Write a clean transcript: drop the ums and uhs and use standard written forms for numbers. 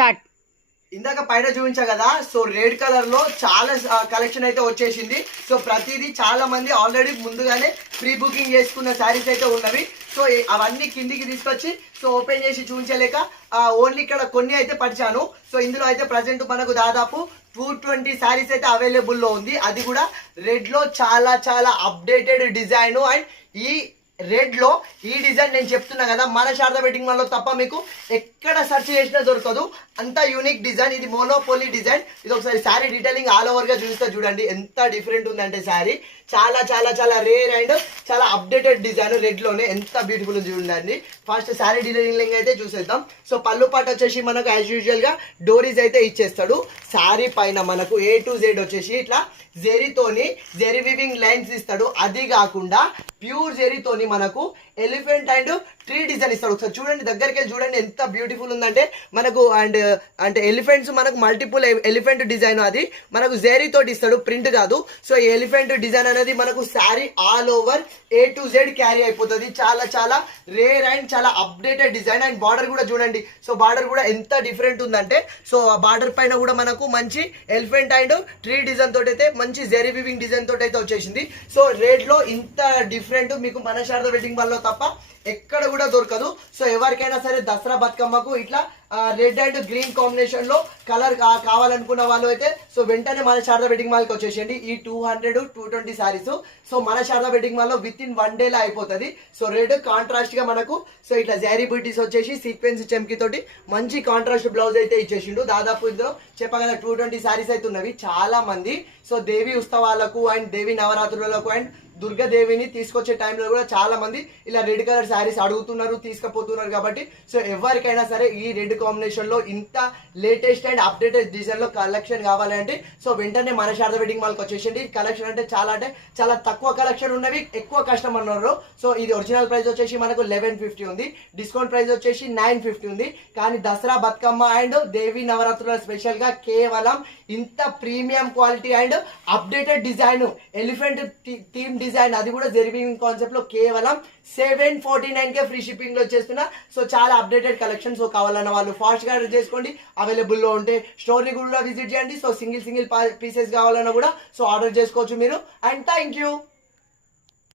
Start. ఇందాక పైన చూపించా కదా, సో రెడ్ కలర్ లో చాలా కలెక్షన్ అయితే వచ్చేసింది. సో ప్రతిదీ చాలా మంది ఆల్రెడీ ముందుగానే ప్రీ బుకింగ్ చేసుకున్న శారీస్ అయితే ఉన్నవి. సో అవన్నీ కిందికి తీసుకొచ్చి సో ఓపెన్ చేసి చూపించలేక ఓన్లీ ఇక్కడ కొన్ని అయితే పరిచాను. సో ఇందులో అయితే ప్రజెంట్ మనకు దాదాపు 220 శారీస్ అయితే అవైలబుల్లో ఉంది. అది కూడా రెడ్ లో చాలా చాలా అప్డేటెడ్ డిజైన్. అండ్ ఈ రెడ్ లో ఈ డిజైన్ నేను చెప్తున్నా కదా, మన శారదా వెడ్డింగ్ మాల్ లో తప్ప మీకు ఎక్కడ సెర్చ్ చేసినా దొరకదు. అంత యూనిక్ డిజైన్, ఇది మోనోపోలీ డిజైన్. ఇది ఒకసారి శారీ డీటెయిలింగ్ ఆల్ ఓవర్ గా చూస్తే చూడండి ఎంత డిఫరెంట్ ఉందంటే శారీ చాలా చాలా చాలా రేర్ అండ్ చాలా అప్డేటెడ్ డిజైన్. రెడ్ లోనే ఎంత బ్యూటిఫుల్ చూడండి. ఫస్ట్ శారీ డీటెయిలింగ్ అయితే చూసేద్దాం. సో పళ్ళు పాట వచ్చేసి మనకు యాజ్ యూజువల్ గా డోరీస్ అయితే ఇచ్చేస్తాడు. శారీ పైన మనకు A to Z వచ్చేసి ఇట్లా జెరీతోని జెరీ వివింగ్ లైన్స్ ఇస్తాడు. అది కాకుండా ప్యూర్ జెరీతోని మనకు ఎలిఫెంట్ అండ్ ట్రీ డిజైన్ ఇస్తాడు. ఒకసారి చూడండి, దగ్గరికి వెళ్ళి చూడండి ఎంత బ్యూటిఫుల్ ఉందంటే మనకు. అండ్ అంటే ఎలిఫెంట్స్ మనకు మల్టిపుల్ ఎలిఫెంట్ డిజైన్, అది మనకు జెరీ తోటి ఇస్తాడు, ప్రింట్ కాదు. సో ఈ ఎలిఫెంట్ డిజైన్ అనేది మనకు sari all over A to Z carry అయిపోతుంది. చాలా చాలా రేర్ అండ్ చాలా అప్డేటెడ్ డిజైన్. అండ్ బార్డర్ కూడా చూడండి. సో బార్డర్ కూడా ఎంత డిఫరెంట్ ఉందంటే, సో ఆ బార్డర్ పైన కూడా మనకు మంచి ఎలిఫెంట్ అండ్ ట్రీ డిజైన్ తోటి అయితే మంచి జెరీ వివింగ్ డిజైన్ తోటి అయితే వచ్చేసింది. సో రేట్ లో ఇంత డిఫరెంట్ మీకు మన శారదా వెడ్డింగ్ మాల్ లో తప్ప ఎక్కడ కూడా దొరకదు. సో ఎవరికైనా సరే దసరా బతుకమ్మకు ఇట్లా రెడ్ అండ్ గ్రీన్ కాంబినేషన్ లో కలర్ కావాలనుకున్న వాళ్ళు అయితే సో వెంటనే మన శారదా వెడ్డింగ్ మాల్ కి వచ్చేసేయండి. ఈ 220 సారీస్ సో మన శారదా వెడ్డింగ్ మాల్ లో విత్ ఇన్ 1 day అయిపోతుంది. సో రెడ్ కాంట్రాస్ట్ గా మనకు సో ఇట్లా జారీ బూటీస్ వచ్చేసి సీక్వెన్స్ చెంకి తోటి మంచి కాంట్రాస్ట్ బ్లౌజ్ అయితే ఇచ్చేసిండు. దాదాపు ఇందులో చెప్పగల 220 సారీస్ అయితే ఉన్నవి. చాలా మంది సో దేవి ఉత్సవాలకు అండ్ దేవి నవరాత్రులకు అండ్ దుర్గాదేవిని తీసుకొచ్చే టైంలో కూడా చాలా మంది ఇలా రెడ్ కలర్ శారీస్ అడుగుతున్నారు, తీసుకుపోతున్నారు. కాబట్టి సో ఎవరికైనా సరే ఈ రెడ్ కాంబినేషన్ లో ఇంత లేటెస్ట్ అండ్ అప్డేటెడ్ డిజైన్ లో కలెక్షన్ కావాలంటే సో వెంటనే మన శారదా వెడ్డింగ్ మాల్ కి వచ్చేసింది. కలెక్షన్ అంటే చాలా తక్కువ కలెక్షన్ ఉన్నవి, ఎక్కువ కస్టమర్ ఉన్నారు. సో ఇది ఒరిజినల్ ప్రైస్ వచ్చేసి మనకు 1150 ఉంది, డిస్కౌంట్ ప్రైస్ వచ్చేసి 950 ఉంది. కానీ దసరా బతుకమ్మ అండ్ దేవి నవరాత్రుల స్పెషల్ గా కేవలం ఇంత premium quality and updated design elephant theme design, అది కూడా జెరీవింగ్ కాన్సెప్ట్ లో కేవలం 749 ఫ్రీ షిప్పింగ్ లో వచ్చేస్తున్నా. సో చాలా అప్డేటెడ్ కలెక్షన్. సో కావాలన్న వాళ్ళు ఫాస్ట్ గా ఆర్డర్ చేసుకోండి. అవైలబుల్ లో ఉంటే స్టోర్ ని కూడా విజిట్ చేయండి. సో సింగిల్ పీసెస్ కావాలన్నా కూడా సో ఆర్డర్ చేసుకోవచ్చు మీరు. And thank you.